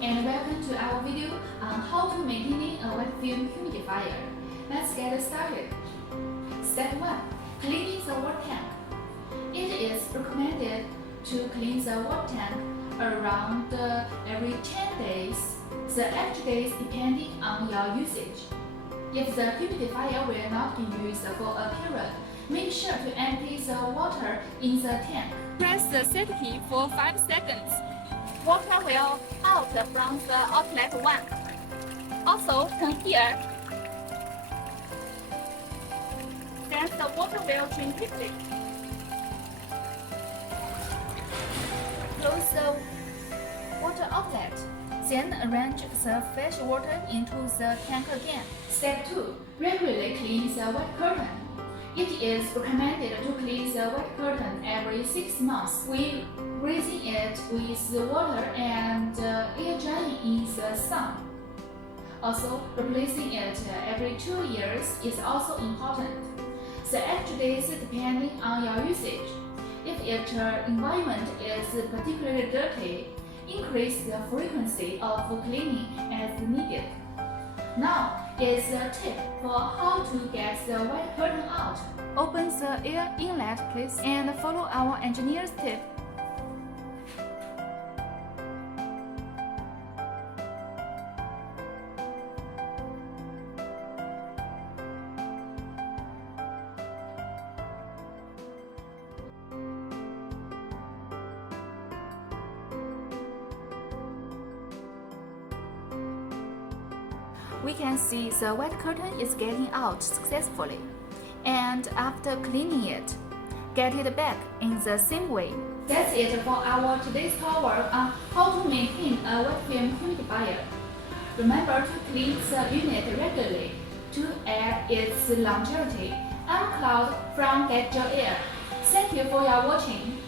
and welcome to our video on how to maintain a wet film humidifier. Let's get started. Step 1. Cleaning the water tank. It is recommended to clean the water tank around every 10 days. The extra days depending on your usage. If the humidifier will not be used for a period, make sure to empty the water in the tank. Press the set key for 5 seconds. Water will out from the outlet 1. Also turn here. Then the water will drain quickly. Close the water outlet. Then arrange the fresh water into the tank again. Step 2. Regularly clean the wet curtain. It is recommended to clean the wet curtain every 6 months. We rinsing it with water and air drying in the sun. Also, replacing it every 2 years is also important. The extra days depending on your usage. If your environment is particularly dirty, increase the frequency of cleaning as needed. Now is a tip for how to get the wet curtain out. Open the air inlet please and follow our engineer's tip. We can see the wet curtain is getting out successfully. And after cleaning it, get it back in the same way. That's it for our today's tutorial on how to maintain a wet film humidifier. Remember to clean the unit regularly to add its longevity. I'm Cloud from Get Your Air. Thank you for your watching.